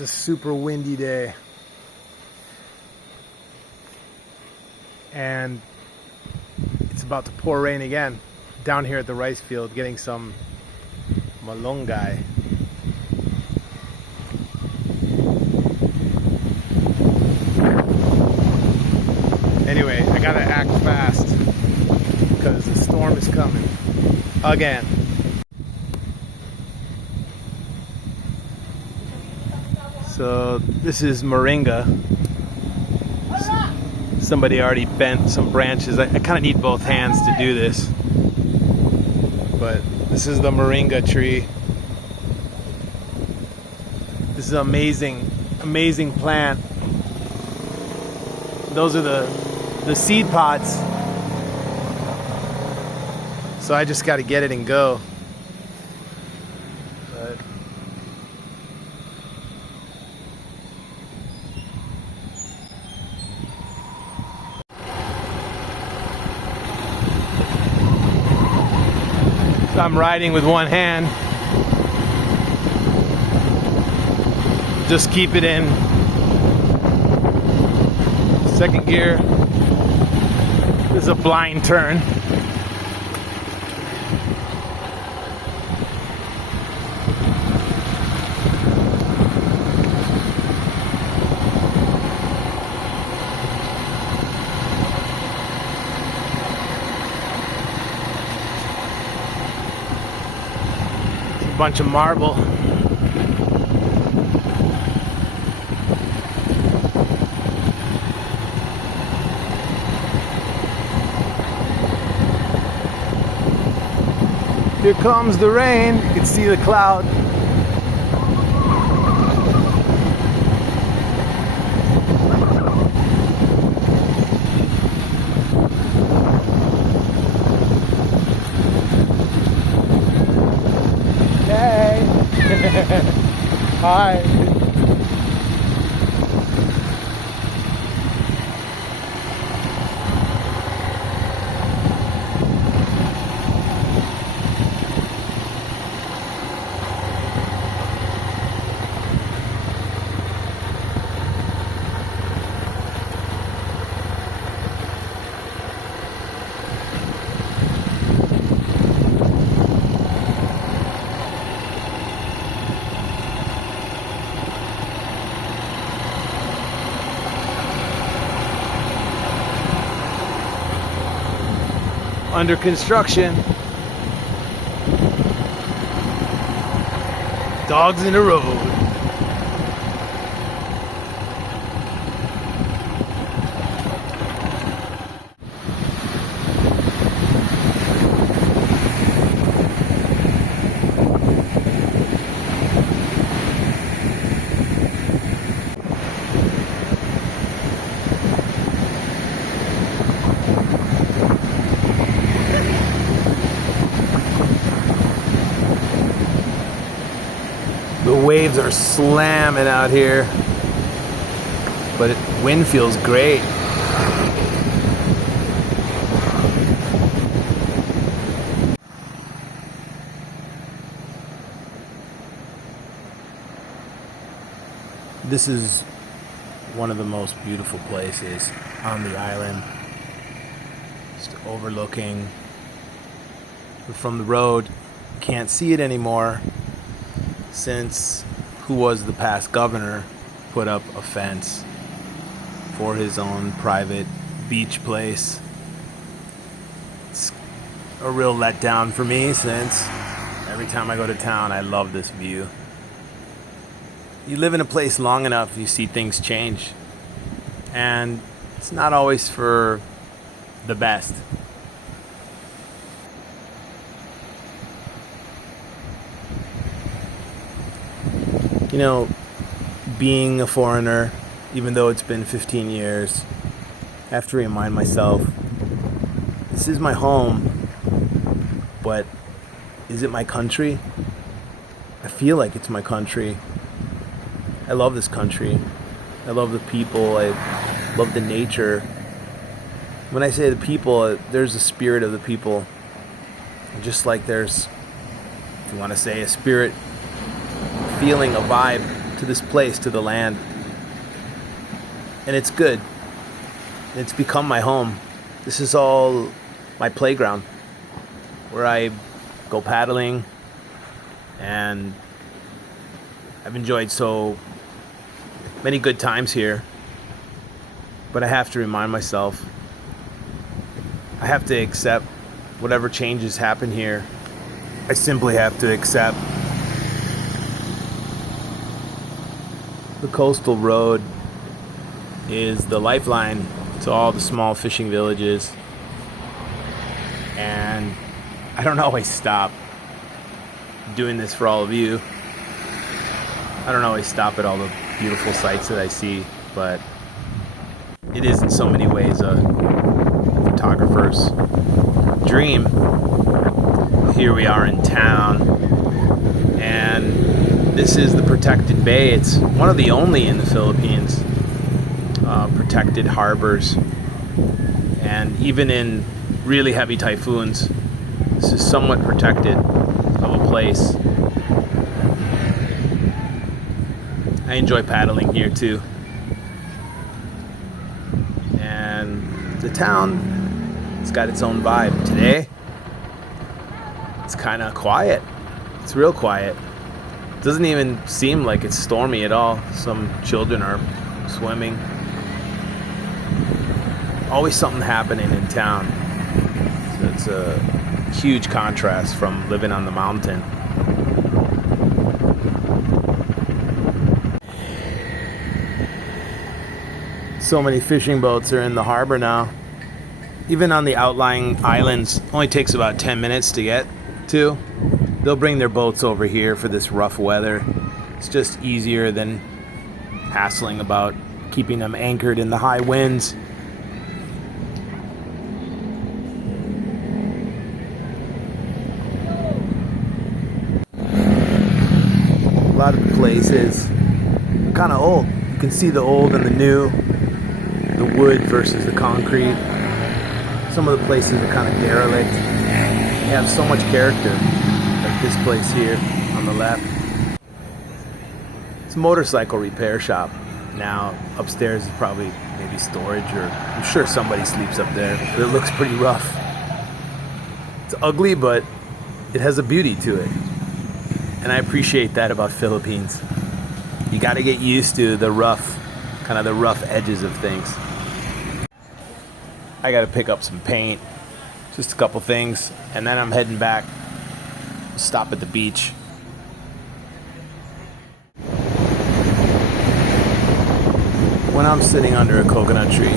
It's a super windy day. And it's about to pour rain again. Down here at the rice field, getting some Malunggay. Anyway, I gotta act fast because the storm is coming again. So this is Moringa. Somebody already bent some branches. I kind of need both hands to do this. But this is the Moringa tree. This is an amazing plant. Those are the seed pods. So I just got to get it and go. But so I'm riding with one hand. Just keep it in second gear. This is a blind turn. It's a bunch of marble. Here comes the rain. You can see the cloud. Hey. Hi. Under construction. Dogs in the road. The waves are slamming out here, but wind feels great. This is one of the most beautiful places on the island. Just overlooking from the road. Can't see it anymore, since who was the past governor put up a fence for his own private beach place. It's a real letdown for me, since every time I go to town I love this view. You live in a place long enough, you see things change, and it's not always for the best. You know, being a foreigner, even though it's been 15 years, I have to remind myself, this is my home, but is it my country? I feel like it's my country. I love this country. I love the people. I love the nature. When I say the people, there's the spirit of the people. Just like there's, if you want to say, a spirit, feeling, a vibe to this place, to the land. And it's good. It's become my home. This is all my playground, where I go paddling, and I've enjoyed so many good times here. But I have to remind myself, I have to accept whatever changes happen here. I simply have to accept. The coastal road is the lifeline to all the small fishing villages, and I don't always stop doing this for all of you. I don't always stop at all the beautiful sights that I see, but it is in so many ways a photographer's dream. Here we are in town, and this is the protected bay. It's one of the only in the Philippines protected harbors, and even in really heavy typhoons, this is somewhat protected of a place. I enjoy paddling here too. And the town, it's got its own vibe. Today, it's kind of quiet. It's real quiet. It doesn't even seem like it's stormy at all. Some children are swimming. Always something happening in town. So it's a huge contrast from living on the mountain. So many fishing boats are in the harbor now. Even on the outlying islands, only takes about 10 minutes to get to. They'll bring their boats over here for this rough weather. It's just easier than hassling about keeping them anchored in the high winds. A lot of the places are kind of old. You can see the old and the new, the wood versus the concrete. Some of the places are kind of derelict. They have so much character, like this place here on the left. It's a motorcycle repair shop. Now upstairs is probably maybe storage, or I'm sure somebody sleeps up there, but it looks pretty rough. It's ugly, but it has a beauty to it. And I appreciate that about Philippines. You got to get used to the rough, kind of the rough edges of things. I got to pick up some paint, just a couple things, and then I'm heading back. Stop at the beach. When I'm sitting under a coconut tree,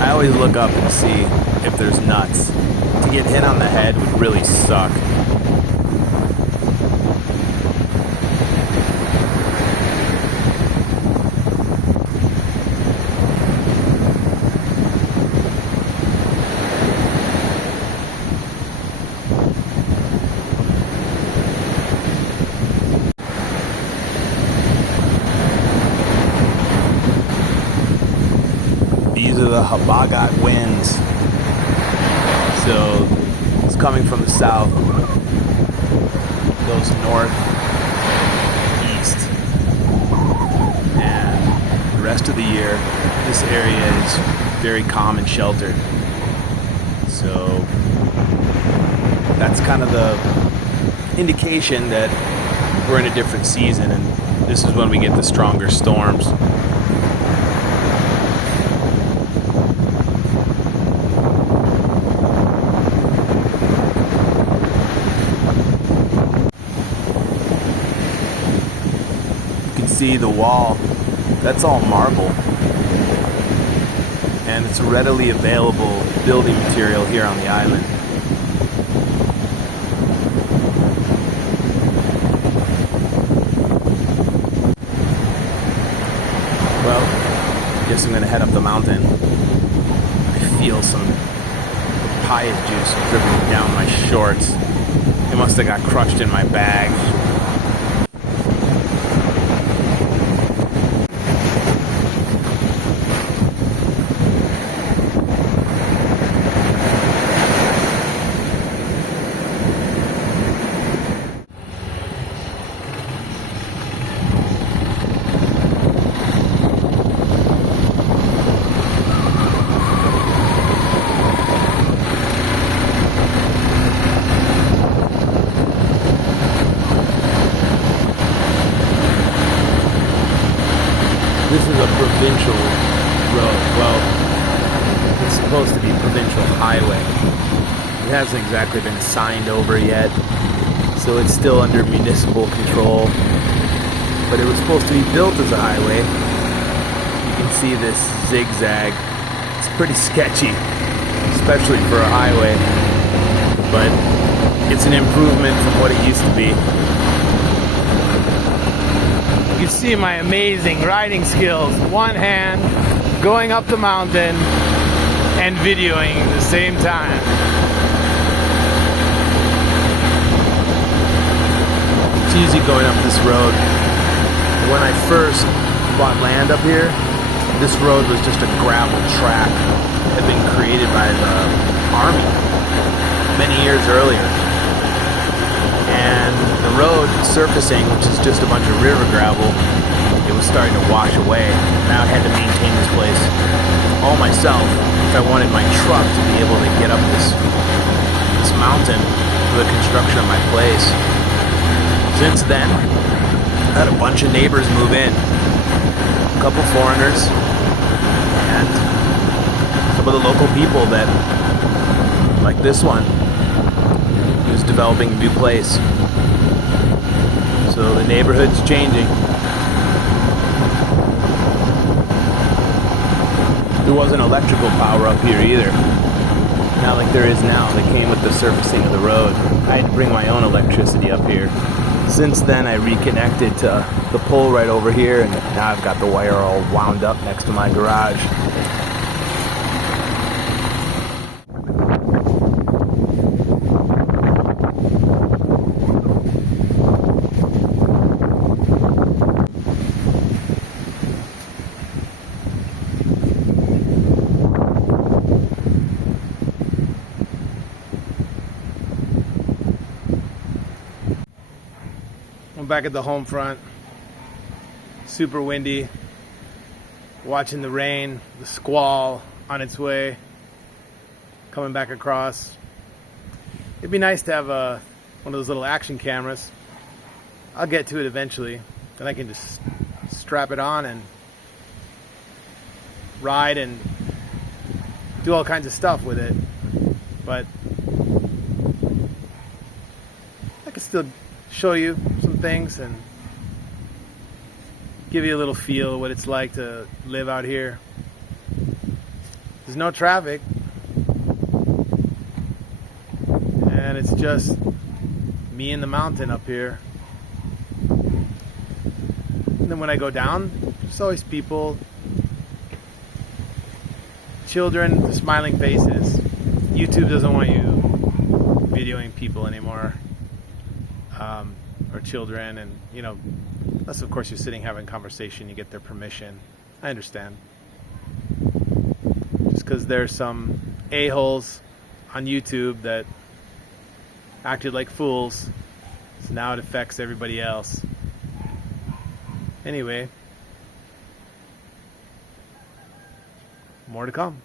I always look up and see if there's nuts. To get hit on the head would really suck. These are the Habagat Winds. So it's coming from the south, goes north, east, and the rest of the year this area is very calm and sheltered. So that's kind of the indication that we're in a different season, and this is when we get the stronger storms. See the wall, that's all marble, and it's readily available building material here on the island. Well, I guess I'm gonna head up the mountain. I feel some papaya juice dripping down my shorts. It must have got crushed in my bag. This is a provincial road. Well, it's supposed to be provincial highway. It hasn't exactly been signed over yet, so it's still under municipal control. But it was supposed to be built as a highway. You can see this zigzag. It's pretty sketchy, especially for a highway. But it's an improvement from what it used to be. You can see my amazing riding skills. One hand, going up the mountain, and videoing at the same time. It's easy going up this road. When I first bought land up here, this road was just a gravel track that had been created by the Army many years earlier. And the road surfacing, which is just a bunch of river gravel, it was starting to wash away. Now I had to maintain this place all myself if I wanted my truck to be able to get up this mountain for the construction of my place. Since then, I had a bunch of neighbors move in, a couple foreigners, and some of the local people that, like this one, who's developing a new place. So the neighborhood's changing. There wasn't electrical power up here either. Not like there is now that came with the surfacing of the road. I had to bring my own electricity up here. Since then, I reconnected to the pole right over here, and now I've got the wire all wound up next to my garage. I'm back at the home front. Super windy. Watching the rain, the squall on its way, coming back across. It'd be nice to have one of those little action cameras. I'll get to it eventually. Then I can just strap it on and ride and do all kinds of stuff with it. But I can still show you some things and give you a little feel of what it's like to live out here. There's no traffic, and it's just me and the mountain up here. And then when I go down, there's always people, children, smiling faces. YouTube doesn't want you videoing people anymore. Or children, and unless of course you're sitting having a conversation, you get their permission. I understand. Just because there's some a-holes on YouTube that acted like fools, so now it affects everybody else. Anyway, more to come.